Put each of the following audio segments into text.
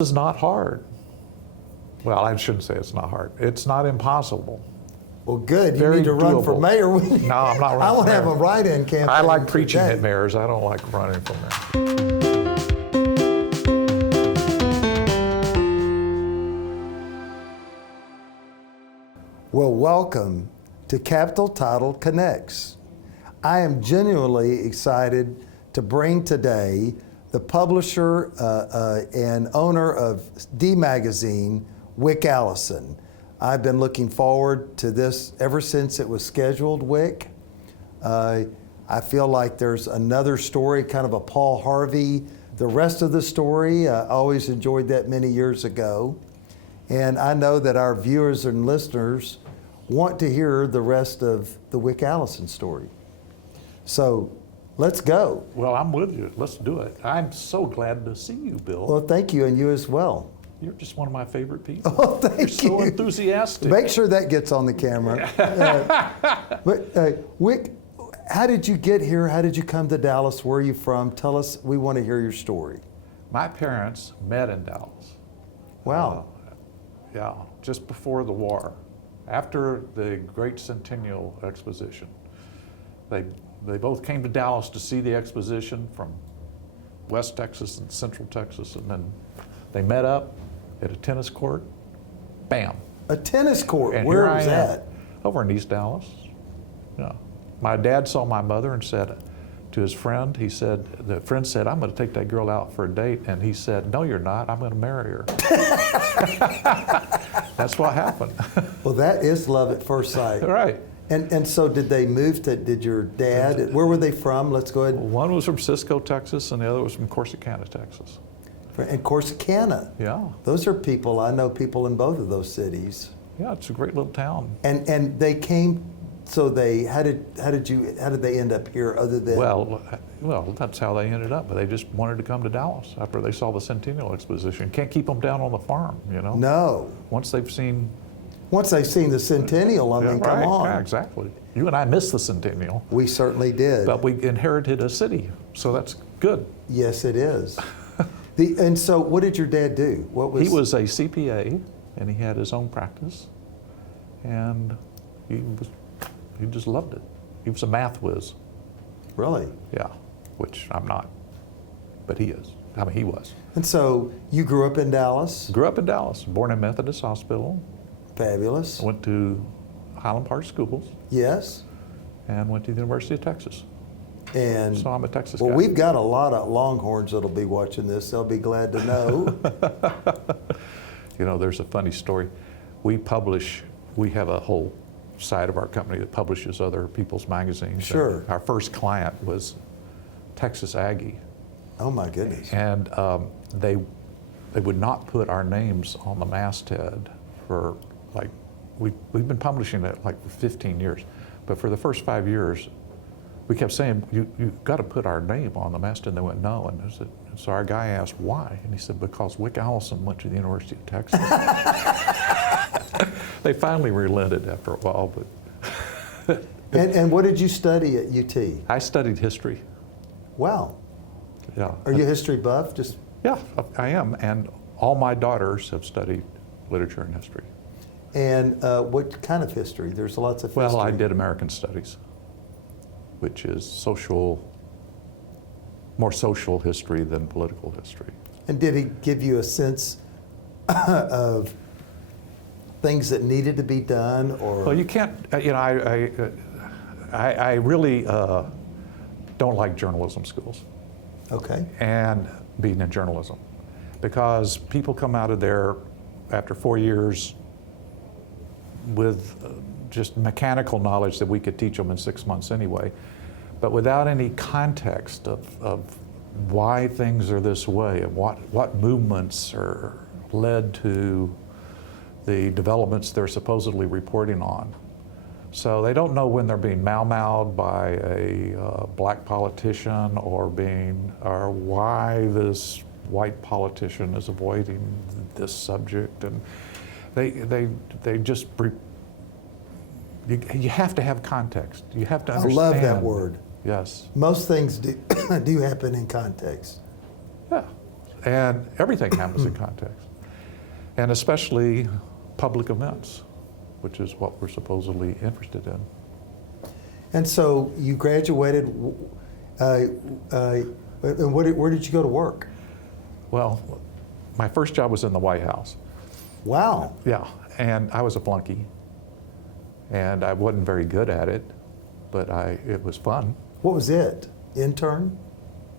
Is not hard. Well, I shouldn't say it's not hard. It's not impossible. Well, good. You Very need to run doable. for mayor. No, I'm not running I for want to have mayor. a write-in campaign. I like preaching today. at mayors. I don't like running for mayor. Well, welcome to Capital Title Connects. I am genuinely excited to bring today the publisher and owner of D Magazine, Wick Allison. I've been looking forward to this ever since it was scheduled, Wick. I feel like there's another story, kind of a Paul Harvey. The rest of the story, I always enjoyed that many years ago. And I know that our viewers and listeners want to hear the rest of the Wick Allison story. So let's go. Well, I'm with you. Let's do it. I'm so glad to see you, Bill. Well, thank you, and you as well. You're just one of my favorite people. Oh, thank You're you. so enthusiastic. Make sure that gets on the camera. But Wick, how did you get here? How did you come to Dallas? Where are you from? Tell us, we want to hear your story. My parents met in Dallas. Wow. Yeah, just before the war. After the Great Centennial Exposition. They both came to Dallas to see the exposition from West Texas and Central Texas, and then they met up at a tennis court. Bam. A tennis court, And where here was I am, that? Over in East Dallas. Yeah. My dad saw my mother and said to his friend, the friend said, "I'm going to take that girl out for a date." And he said, "No, you're not. I'm going to marry her." That's what happened. Well, that is love at first sight. Right. And so did they move to, did your dad, where were they from? Let's go ahead. One was from Cisco, Texas, and the other was from Corsicana, Texas. And Corsicana. Yeah. Those are people, I know people in both of those cities. Yeah, it's a great little town. And they came, so they, how did they end up here other than? Well, that's how they ended up. But they just wanted to come to Dallas after they saw the Centennial Exposition. Can't keep them down on the farm, you know? No. Once they've seen... Once they've seen the Centennial, I mean, come on. Yeah, exactly. You and I missed the Centennial. We certainly did. But we inherited a city, so that's good. Yes, it is. And so what did your dad do? He was a CPA, and he had his own practice, and he just loved it. He was a math whiz. Really? Yeah, which I'm not, but he is. I mean, he was. And so you grew up in Dallas? Grew up in Dallas, born in Methodist Hospital. Fabulous. Went to Highland Park Schools. Yes. And went to the University of Texas. And so I'm a Texas guy. Well, we've got a lot of Longhorns that'll be watching this. They'll be glad to know. You know, there's a funny story. We have a whole side of our company that publishes other people's magazines. Sure. And our first client was Texas Aggie. Oh my goodness. And they would not put our names on the masthead for like, we've been publishing it like for 15 years. But for the first 5 years, we kept saying, you've got to put our name on the masthead. And they went, no. And so our guy asked why. And he said, because Wick Allison went to the University of Texas. They finally relented after a while. But and what did you study at UT? I studied history. Wow. Yeah. Are you a history buff? Yeah, I am. And all my daughters have studied literature and history. And what kind of history? There's lots of history. Well, I did American Studies, which is more social history than political history. And did he give you a sense of things that needed to be done, or? Well, you can't, you know, I really don't like journalism schools. Okay. And being in journalism, because people come out of there after 4 years with just mechanical knowledge that we could teach them in 6 months anyway, but without any context of why things are this way and what movements are led to the developments they're supposedly reporting on. So they don't know when they're being mau-maued by a black politician or why this white politician is avoiding this subject, and they just you have to have context. You have to understand. I love that word. Yes. Most things do happen in context. Yeah. And everything happens in context. And especially public events, which is what we're supposedly interested in. And so you graduated, and where did you go to work? Well, my first job was in the White House. Wow. Yeah, and I was a flunky. And I wasn't very good at it, but it was fun. What was it? Intern?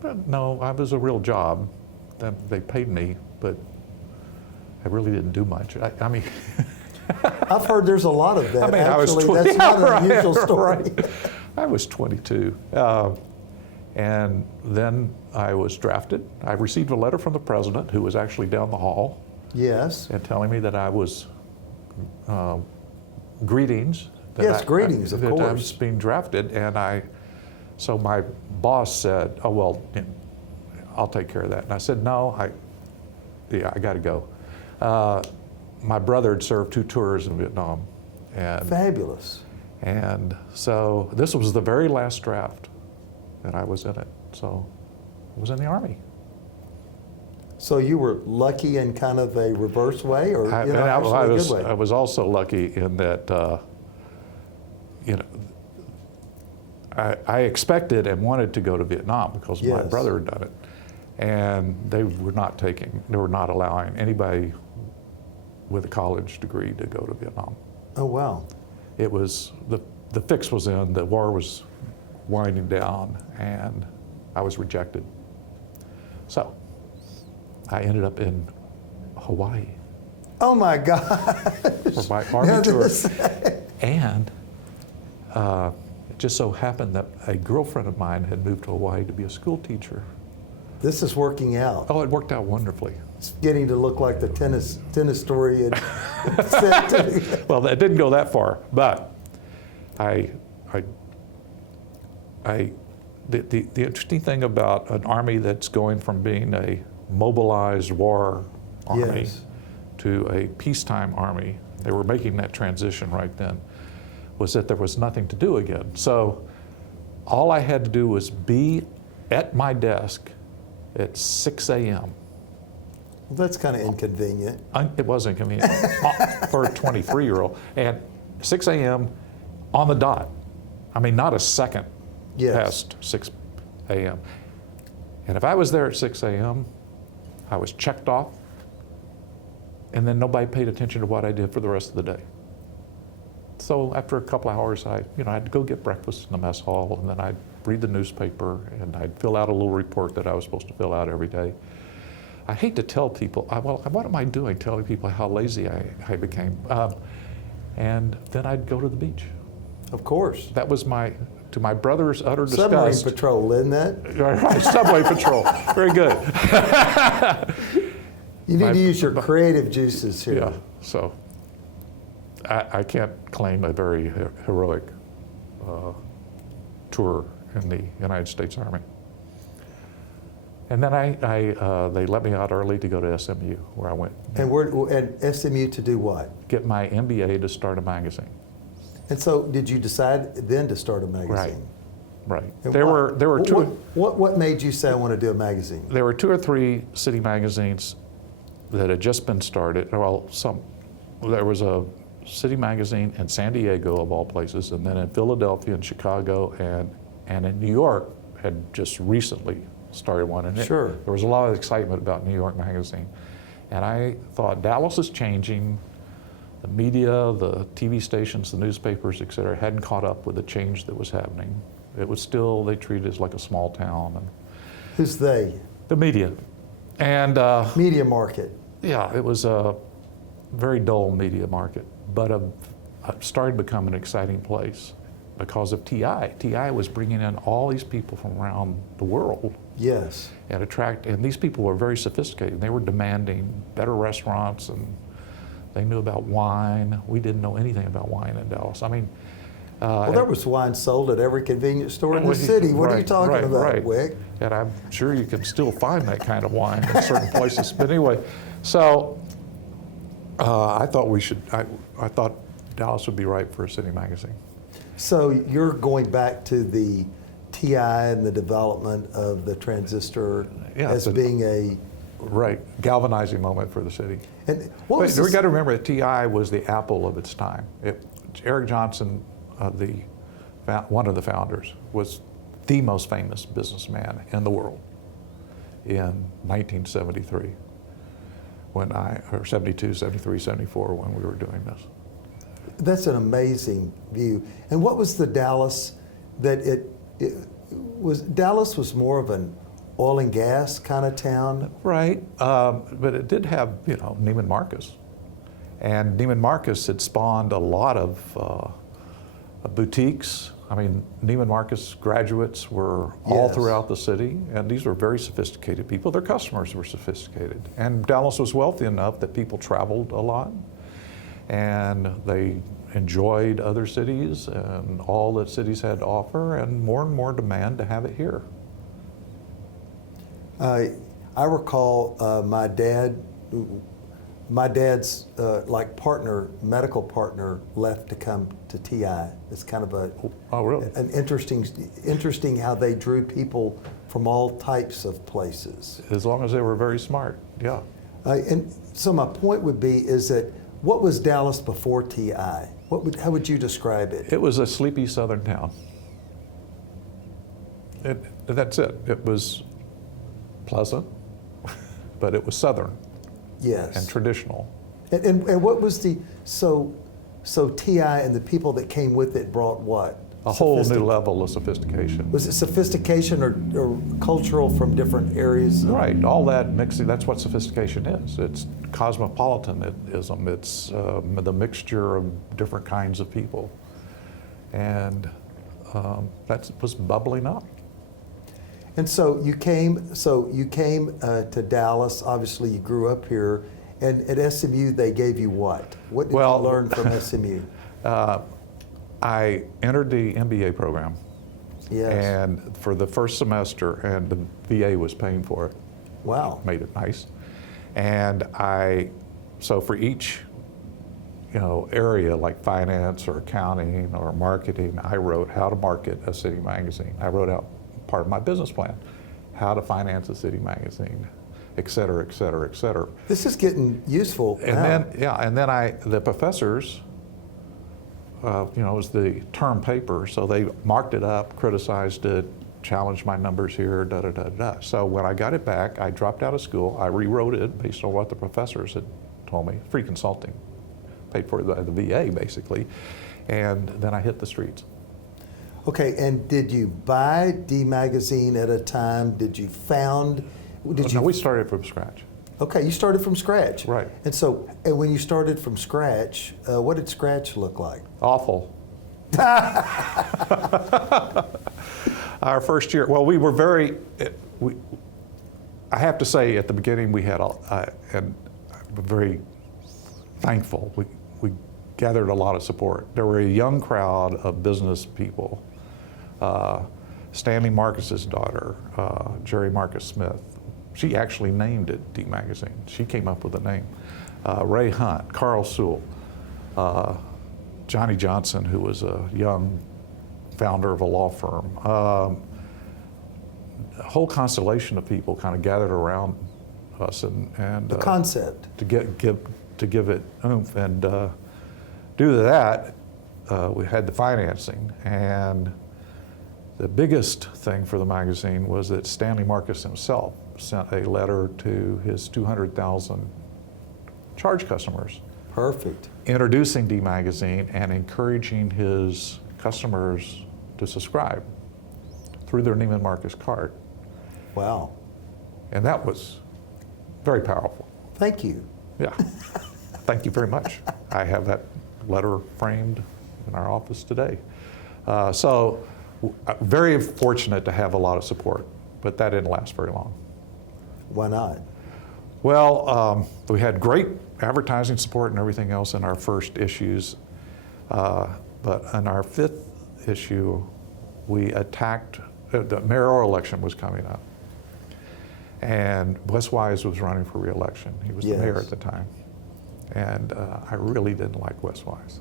But no, I was a real job. They paid me, but I really didn't do much. I mean, I've heard there's a lot of that. I mean, Actually, that's not an unusual story. Right. I was 22. And then I was drafted. I received a letter from the president, who was actually down the hall, Yes. and telling me that I was, greetings. Yes, greetings, of that I was course. being drafted. And so my boss said, oh, well, I'll take care of that. And I said, no, I got to go. My brother had served 2 tours in Vietnam. And, Fabulous. and so this was the very last draft that I was in it. So I was in the Army. So you were lucky in kind of a reverse way, or I was also lucky in that, I expected and wanted to go to Vietnam because my Yes. brother had done it. And they were not allowing anybody with a college degree to go to Vietnam. Oh, wow. It was, the fix was in, the war was winding down, and I was rejected. So I ended up in Hawaii Oh, my God. for my Army tour. And it just so happened that a girlfriend of mine had moved to Hawaii to be a school teacher. This is working out. Oh, it worked out wonderfully. It's getting to look like the tennis story it said to me. Well, it didn't go that far, but the interesting thing about an army that's going from being a mobilized war army Yes. to a peacetime army, they were making that transition right then, was that there was nothing to do again. So all I had to do was be at my desk at 6 a.m. Well, that's kind of inconvenient. It was inconvenient for a 23-year-old. And 6 a.m. on the dot. I mean, not a second Yes. past 6 a.m. And if I was there at 6 a.m., I was checked off, and then nobody paid attention to what I did for the rest of the day. So after a couple of hours, I had to go get breakfast in the mess hall, and then I'd read the newspaper, and I'd fill out a little report that I was supposed to fill out every day. I hate to tell people, what am I doing telling people how lazy I became? And then I'd go to the beach. Of course. That was to my brother's utter Submarine disgust. patrol, isn't that? Right, subway patrol. Very good. You need to use your creative juices here. Yeah, so I can't claim a very heroic tour in the United States Army. And then they let me out early to go to SMU, where I went. And SMU to do what? Get my MBA to start a magazine. And so, did you decide then to start a magazine? Right. And There were two. What made you say I want to do a magazine? There were 2 or 3 city magazines that had just been started. Well, there was a city magazine in San Diego, of all places, and then in Philadelphia and Chicago, and in New York had just recently started one. And Sure. There was a lot of excitement about New York Magazine. And I thought, Dallas is changing. The media, the TV stations, the newspapers, et cetera, hadn't caught up with the change that was happening. It was still, they treated it as like a small town. And Who's they? the media. And Media market. yeah, it was a very dull media market, but it started to become an exciting place because of TI. TI was bringing in all these people from around the world Yes. and these people were very sophisticated. They were demanding better restaurants, and they knew about wine. We didn't know anything about wine in Dallas. I mean, Well, there was wine sold at every convenience store in the city. What are you talking about, Wick? And I'm sure you can still find that kind of wine in certain places. But anyway, so I thought Dallas would be right for a city magazine. So you're going back to the TI and the development of the transistor Yeah, as being a right, galvanizing moment for the city. And what was But we this- got to remember that TI was the apple of its time. Eric Johnson, one of the founders, was the most famous businessman in the world in 1973, or 72, 73, 74, when we were doing this. That's an amazing view. And what was the Dallas that Dallas was more of an oil and gas kind of town? Right, but it did have, Neiman Marcus. And Neiman Marcus had spawned a lot of boutiques. I mean, Neiman Marcus graduates were all Yes. throughout the city, and these were very sophisticated people. Their customers were sophisticated. And Dallas was wealthy enough that people traveled a lot, and they enjoyed other cities and all that cities had to offer, and more demand to have it here. I recall my dad's medical partner left to come to TI. It's kind of Oh, really? an interesting how they drew people from all types of places. As long as they were very smart, yeah. And so my point would be is that what was Dallas before TI? How would you describe it? It was a sleepy southern town. That's it. It was pleasant, but it was southern Yes. and traditional. And what was so TI and the people that came with it brought what? A whole new level of sophistication. Was it sophistication or cultural from different areas? Right, all that mixing, that's what sophistication is. It's cosmopolitanism, it's the mixture of different kinds of people. And that was bubbling up. And so you came to Dallas. Obviously, you grew up here. And at SMU, they gave you what? What did you learn from SMU? I entered the MBA program. Yes. And for the first semester, and the VA was paying for it. Wow. Made it nice. And so for each, area like finance or accounting or marketing, I wrote how to market a city magazine. I wrote out part of my business plan, how to finance a city magazine, et cetera, et cetera, et cetera. This is getting useful. And now. then the professors, it was the term paper, so they marked it up, criticized it, challenged my numbers here, da da da da. So when I got it back, I dropped out of school. I rewrote it based on what the professors had told me, free consulting, paid for the VA basically, and then I hit the streets. Okay, and did you buy D Magazine at a time? No, we started from scratch. Okay, you started from scratch. Right. And when you started from scratch, what did scratch look like? Awful. Our first year, well, we were I have to say at the beginning we had, and I'm very thankful, we gathered a lot of support. There were a young crowd of business people. Stanley Marcus's daughter, Jerry Marcus Smith, she actually named it D Magazine. She came up with the name. Ray Hunt, Carl Sewell, Johnny Johnson, who was a young founder of a law firm. A whole constellation of people kind of gathered around us and The concept. to give it oomph, and due to that, we had the financing. And the biggest thing for the magazine was that Stanley Marcus himself sent a letter to his 200,000 charge customers. Perfect. Introducing D Magazine and encouraging his customers to subscribe through their Neiman Marcus card. Wow. And that was very powerful. Thank you. Yeah. Thank you very much. I have that letter framed in our office today. Very fortunate to have a lot of support, but that didn't last very long. Why not? Well, we had great advertising support and everything else in our first issues, but in our fifth issue, we attacked, the mayoral election was coming up, and Wes Wise was running for re-election. He was the mayor at the time, and I really didn't like Wes Wise.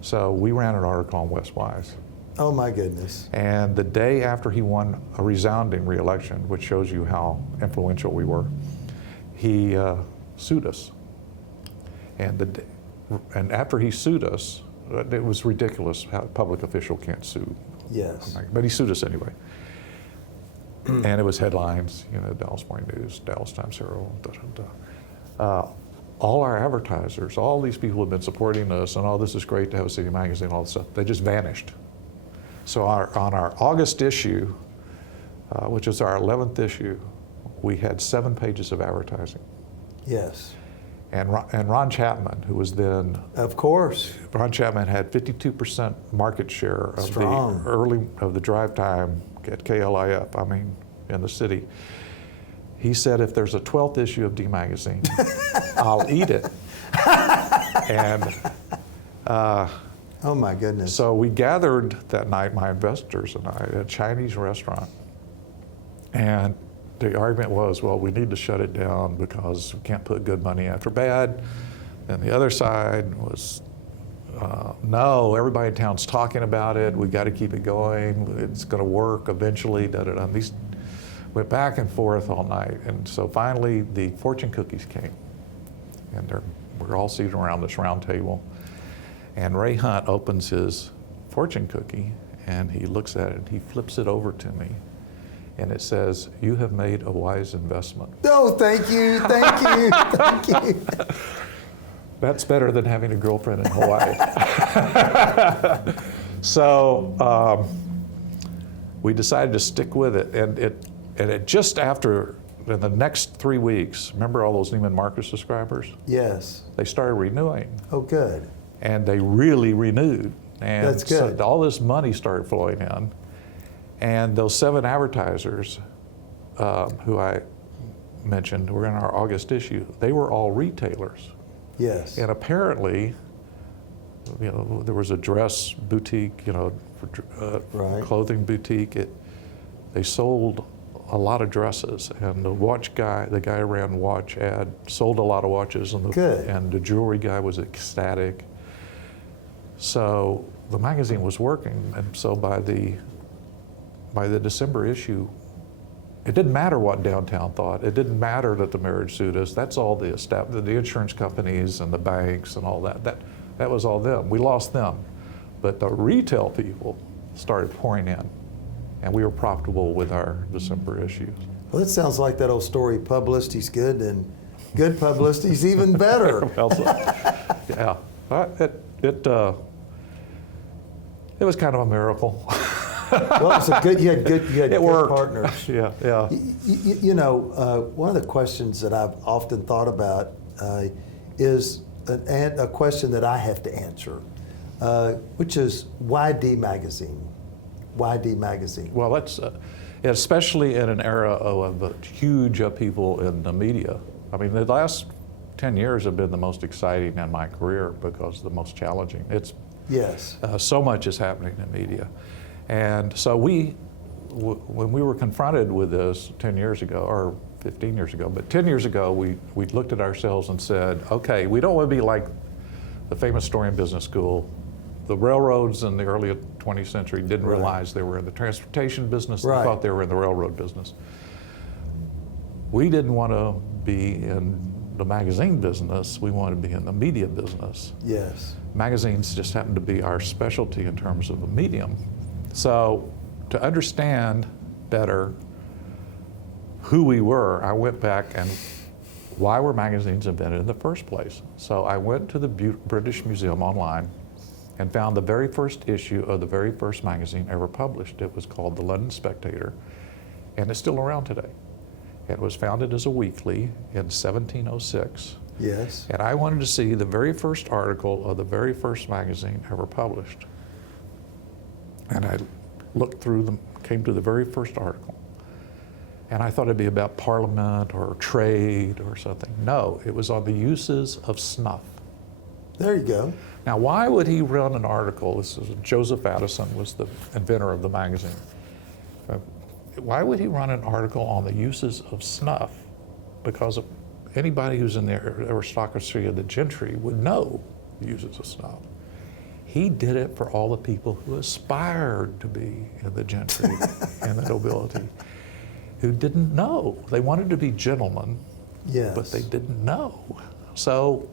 So we ran an article on Wes Wise. Oh my goodness. And the day after he won a resounding re-election, which shows you how influential we were, he sued us. And after he sued us, it was ridiculous how a public official can't sue. Yes. But he sued us anyway. And it was headlines, Dallas Morning News, Dallas Times Herald, all our advertisers, all these people have been supporting us, and this is great to have a city magazine, all this stuff, they just vanished. So on our August issue, which is our 11th issue, we had 7 pages of advertising. Yes. And Ron Chapman, who was then... Of course. Ron Chapman had 52% market share of the drive time at KLIF, in the city. He said, if there's a 12th issue of D Magazine, I'll eat it. And oh my goodness. So we gathered that night, my investors and I, at a Chinese restaurant. And the argument was, well, we need to shut it down because we can't put good money after bad. And the other side was, no, everybody in town's talking about it. We got to keep it going. It's going to work eventually. And these went back and forth all night. And so finally, the fortune cookies came. And we're all seated around this round table. And Ray Hunt opens his fortune cookie, and he looks at it, and he flips it over to me. And it says, "You have made a wise investment." Oh, thank you, thank you, thank you. That's better than having a girlfriend in Hawaii. So we decided to stick with it. And it just after, in the next 3 weeks, remember all those Neiman Marcus subscribers? Yes. They started renewing. Oh, good. And they really renewed. And that's good. So all this money started flowing in. And those 7 advertisers who I mentioned were in our August issue. They were all retailers. Yes. And apparently, there was a dress boutique, right. Clothing boutique. They sold a lot of dresses, and the watch guy, the guy who ran watch ad, sold a lot of watches, and the jewelry guy was ecstatic. So the magazine was working, and so by the December issue, it didn't matter what downtown thought. It didn't matter that the marriage sued us. That's all the insurance companies and the banks and all that. That was all them. We lost them, but the retail people started pouring in, and we were profitable with our December issues. Well, it sounds like that old story, publicity's good, and good publicity's even better. Well, yeah, it was kind of a miracle. Well, it was you had good worked. Partners. Yeah. One of the questions that I've often thought about is a question that I have to answer, which is, why D Magazine? Why D Magazine? Well, that's especially in an era of a huge upheaval in the media. The last 10 years have been the most exciting in my career because the most challenging. Yes. So much is happening in media. And so when we were confronted with this 10 years ago, or 15 years ago, but 10 years ago, we looked at ourselves and said, okay, we don't want to be like the famous story in business school. The railroads in the early 20th century didn't realize they were in the transportation business. They thought they were in the railroad business. We didn't want to be in the magazine business. We wanted to be in the media business. Yes. Magazines just happened to be our specialty in terms of a medium. So to understand better who we were, I went back and why were magazines invented in the first place? So I went to the British Museum online and found the very first issue of the very first magazine ever published. It was called The London Spectator, and it's still around today. It was founded as a weekly in 1706. Yes. And I wanted to see the very first article of the very first magazine ever published. And I looked through them, came to the very first article. And I thought it'd be about Parliament or trade or something. No, it was on the uses of snuff. There you go. Now, why would he run an article? This is Joseph Addison was the inventor of the magazine. Why would he run an article on the uses of snuff? Because anybody who's in the aristocracy of the gentry would know the uses of snuff. He did it for all the people who aspired to be in the gentry and the nobility, who didn't know. They wanted to be gentlemen, Yes. but they didn't know. So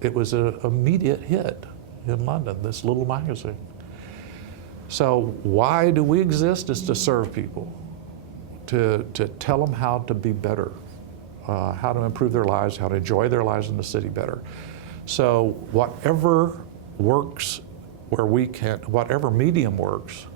it was an immediate hit in London, this little magazine. So why do we exist is to serve people, to tell them how to be better, how to improve their lives, how to enjoy their lives in the city better. So whatever works where we can, whatever medium works,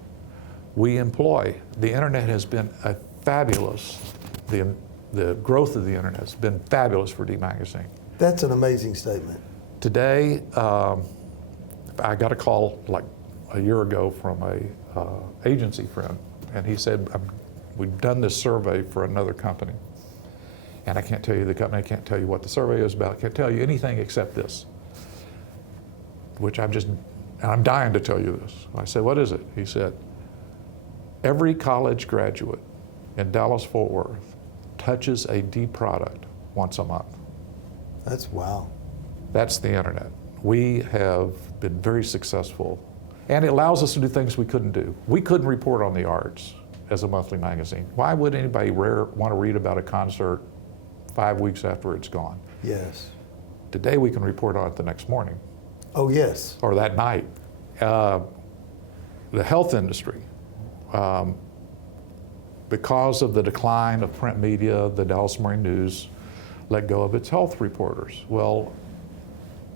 we employ. The internet has been a fabulous, the growth of the internet has been fabulous for D Magazine. That's an amazing statement. Today, I got a call like a year ago from a agency friend, and he said, we've done this survey for another company, and I can't tell you the company, I can't tell you what the survey is about, I can't tell you anything except this, which I'm dying to tell you this. I said, what is it? He said, every college graduate in Dallas-Fort Worth touches a D product once a month. That's wow. That's the internet. We have been very successful, and it allows us to do things we couldn't do. We couldn't report on the arts as a monthly magazine. Why would anybody want to read about a concert 5 weeks after it's gone? Yes. Today we can report on it the next morning. Oh, yes. Or that night. The health industry, because of the decline of print media, the Dallas Morning News let go of its health reporters. Well,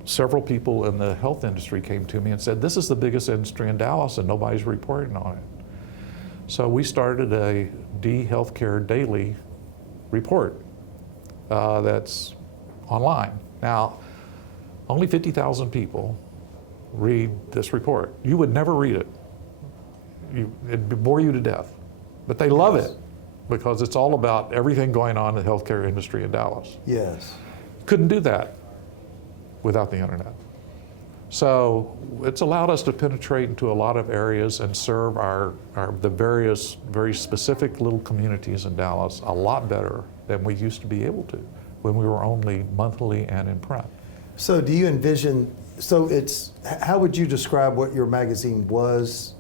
several people in the health industry came to me and said, this is the biggest industry in Dallas and nobody's reporting on it. So we started a D Healthcare Daily report that's online. Now, only 50,000 people read this report. You would never read it. It'd bore you to death. But they love it because it's all about everything going on in the healthcare industry in Dallas. Yes. Couldn't do that without the internet. So it's allowed us to penetrate into a lot of areas and serve the various very specific little communities in Dallas a lot better than we used to be able to when we were only monthly and in print. So do you envision, how would you describe what your magazine was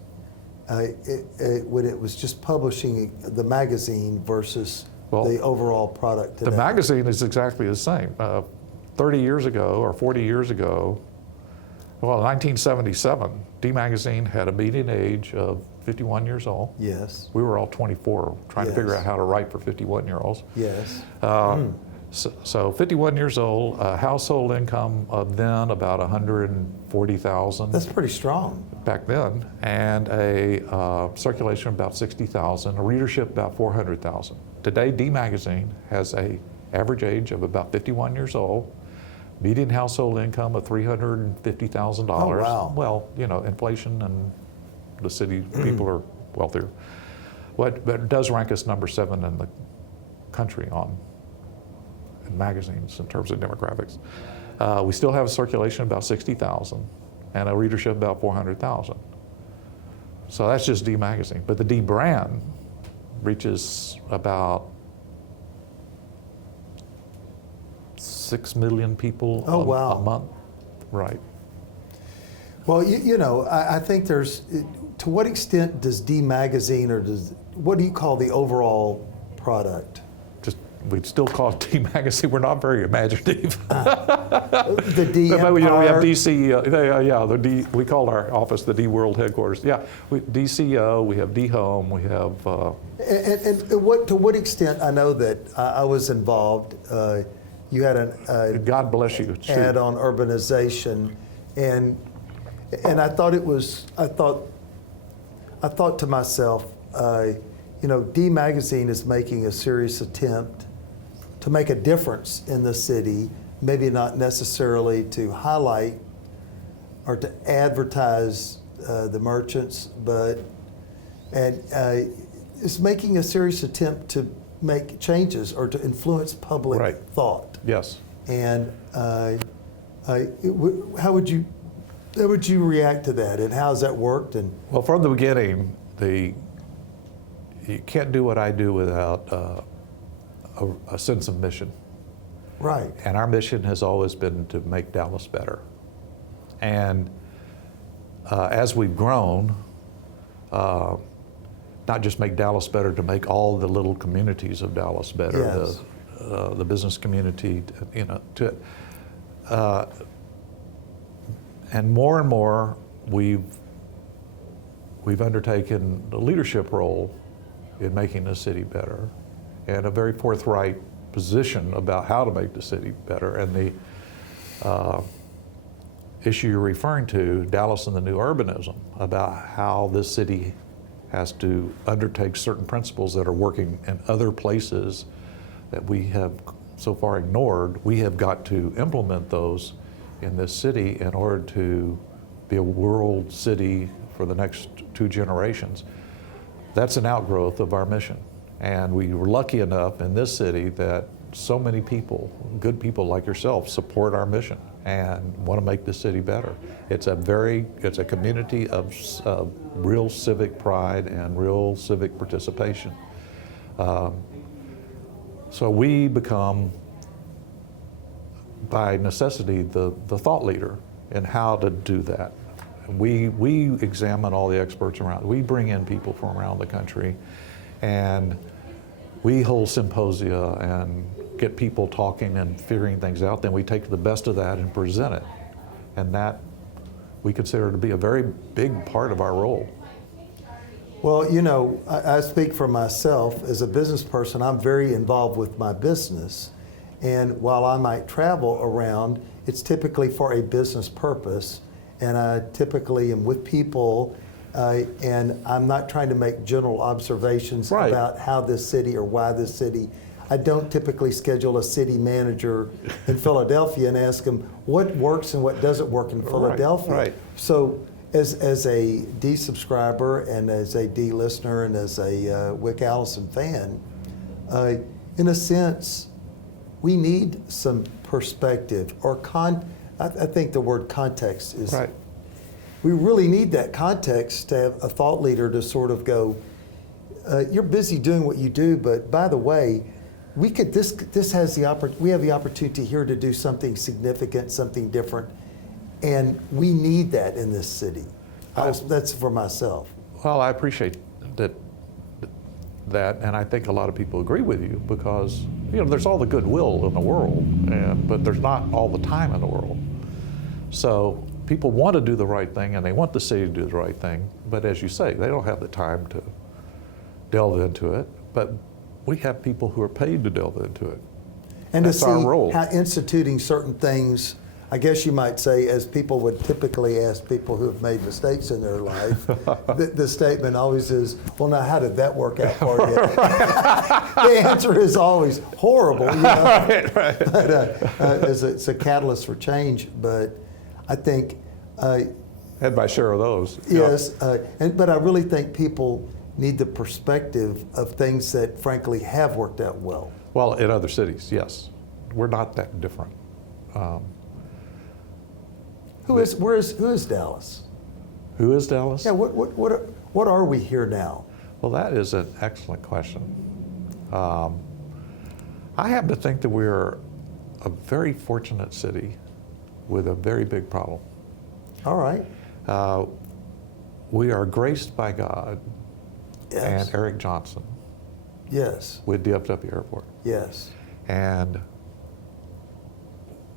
when it was just publishing the magazine versus the overall product today? The magazine is exactly the same. 30 years ago or 40 years ago, well, 1977, D Magazine had a median age of 51 years old. Yes. We were all 24 trying to figure out how to write for 51-year-olds. Yes. So 51 years old, household income of then about 140,000. That's pretty strong. Back then, and a circulation of about 60,000, a readership about 400,000. Today, D Magazine has an average age of about 51 years old, median household income of $350,000. Oh, wow. Well, you know, inflation and the city people are wealthier. But it does rank us number 7 in the country in magazines in terms of demographics. We still have a circulation of about 60,000 and a readership of about 400,000. So that's just D Magazine. But the D brand reaches about 6 million people a month. Right. Well, you know, I think there's, to what extent does D Magazine what do you call the overall product? We'd still call it D Magazine. We're not very imaginative. The D But, Empire. you know, we have DC, the D, we call our office the D World headquarters. Yeah, DCO, we have D Home, we have. And to what extent, I know that I was involved, you had an God bless you. ad on urbanization, and I thought I thought to myself, you know, D Magazine is making a serious attempt to make a difference in the city, maybe not necessarily to highlight or to advertise the merchants, but it's making a serious attempt to make changes or to influence public thought. Yes. And how would you react to that, and how has that worked? And well, from the beginning, you can't do what I do without a sense of mission. Right. And our mission has always been to make Dallas better. And as we've grown, not just make Dallas better, to make all the little communities of Dallas better. Yes. the business community, and more we've undertaken the leadership role in making the city better, and a very forthright position about how to make the city better. And the issue you're referring to, Dallas and the new urbanism, about how this city has to undertake certain principles that are working in other places that we have so far ignored. We have got to implement those in this city in order to be a world city for the next 2 generations. That's an outgrowth of our mission. And we were lucky enough in this city that so many people, good people like yourself, support our mission and want to make the city better. It's a community of real civic pride and real civic participation. So we become, by necessity, the thought leader in how to do that. We examine all the experts around. We bring in people from around the country, and we hold symposia and get people talking and figuring things out. Then we take the best of that and present it. And that we consider to be a very big part of our role. Well, you know, I speak for myself. As a business person, I'm very involved with my business. And while I might travel around, it's typically for a business purpose. And I typically am with people, and I'm not trying to make general observations Right. about how this city or why this city. I don't typically schedule a city manager in Philadelphia and ask them what works and what doesn't work in Philadelphia. Right. So as a D subscriber and as a D listener and as a Wick Allison fan, in a sense, we need some perspective or I think the word context is. Right. We really need that context to have a thought leader to sort of go, you're busy doing what you do, but by the way, we have the opportunity here to do something significant, something different, and we need that in this city. That's for myself. Well, I appreciate that, and I think a lot of people agree with you, because there's all the goodwill in the world, but there's not all the time in the world. So people want to do the right thing, and they want the city to do the right thing, but as you say, they don't have the time to delve into it. But we have people who are paid to delve into it. And That's to see our role. how instituting certain things, I guess you might say, as people would typically ask people who have made mistakes in their life, the statement always is, well, now how did that work out for you? The answer is always horrible. Right. But it's a catalyst for change. But I think Had my share of those. yes, but I really think people need the perspective of things that frankly have worked out well. Well, in other cities, yes. We're not that different. Who is Dallas? Who is Dallas? Yeah, what are we here now? Well, that is an excellent question. I happen to think that we're a very fortunate city with a very big problem. All right. We are graced by God Yes. and Eric Johnson Yes. with DFW Airport. Yes. And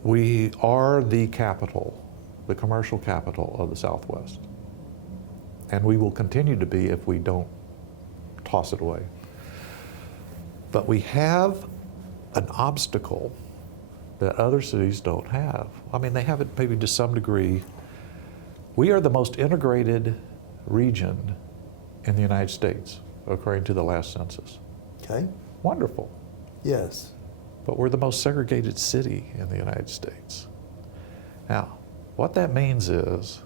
we are the capital, the commercial capital of the Southwest. And we will continue to be if we don't toss it away. But we have an obstacle that other cities don't have. I mean, they have it maybe to some degree. We are the most integrated region in the United States, according to the last census. Okay. Wonderful. Yes. But we're the most segregated city in the United States. Now, what that means is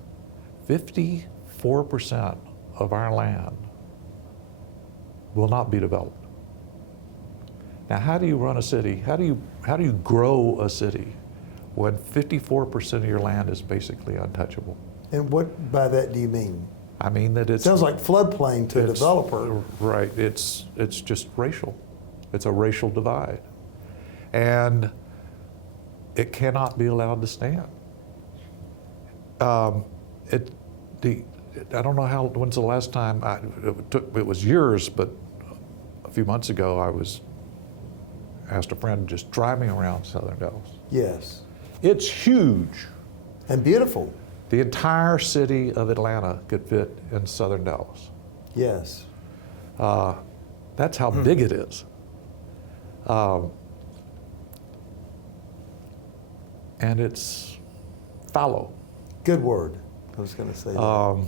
54% of our land will not be developed. Now, how do you run a city? How do you grow a city when 54% of your land is basically untouchable? And what by that do you mean? I mean that it's Sounds like floodplain to a it's- developer. Right. It's just racial. It's a racial divide, and it cannot be allowed to stand. I don't know when's the last time it was years, but a few months ago I was asked a friend, just drive me around Southern Dallas. Yes. It's huge. And beautiful. The entire city of Atlanta could fit in Southern Dallas. Yes. That's how big it is. And it's fallow. Good word. I was going to say that.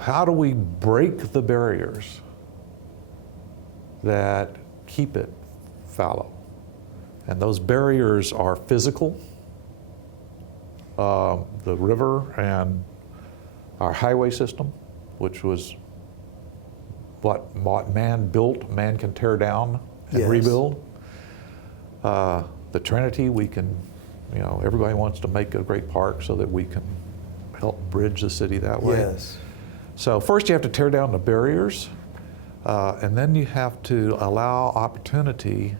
How do we break the barriers that keep it fallow? And those barriers are physical, the river and our highway system, which was what man built, man can tear down and Yes. rebuild. The Trinity, we can, everybody wants to make a great park so that we can help bridge the city that way. Yes. So first you have to tear down the barriers, and then you have to allow opportunity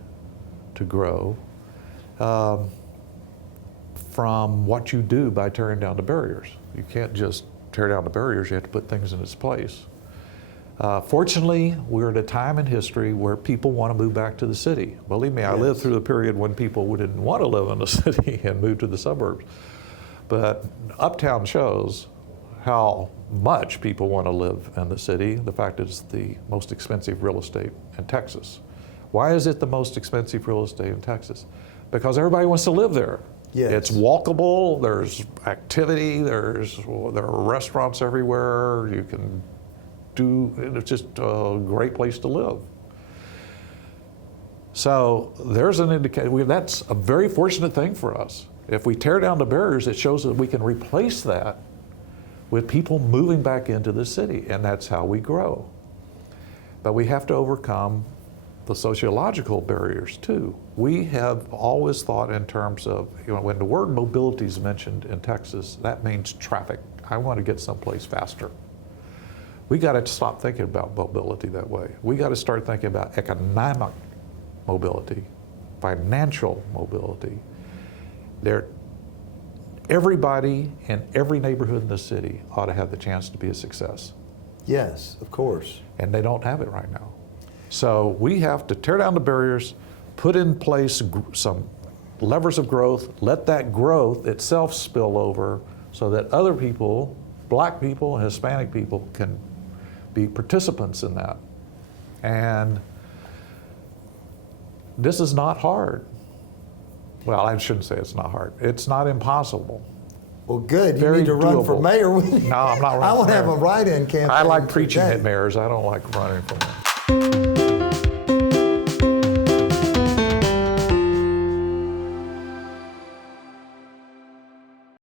to grow from what you do by tearing down the barriers. You can't just tear down the barriers, you have to put things in its place. Fortunately, we're at a time in history where people want to move back to the city. Believe me, I lived through the period when people didn't want to live in the city and moved to the suburbs. But Uptown shows how much people want to live in the city. The fact that it's the most expensive real estate in Texas. Why is it the most expensive real estate in Texas? Because everybody wants to live there. Yes. It's walkable, there's activity, there are restaurants everywhere, it's just a great place to live. So there's an indicator, that's a very fortunate thing for us. If we tear down the barriers, it shows that we can replace that with people moving back into the city, and that's how we grow. But we have to overcome the sociological barriers too. We have always thought in terms of, when the word mobility is mentioned in Texas, that means traffic. I want to get someplace faster. We got to stop thinking about mobility that way. We got to start thinking about economic mobility, financial mobility. Everybody in every neighborhood in the city ought to have the chance to be a success. Yes, of course. And they don't have it right now. So we have to tear down the barriers, put in place some levers of growth, let that growth itself spill over so that other people, black people and Hispanic people, can be participants in that. And this is not hard. Well, I shouldn't say it's not hard. It's not impossible. Well, good. You Very need to run for doable. mayor. No, I'm not running I want for to have mayor. a write-in campaign. I like preaching today. at mayors. I don't like running for mayor.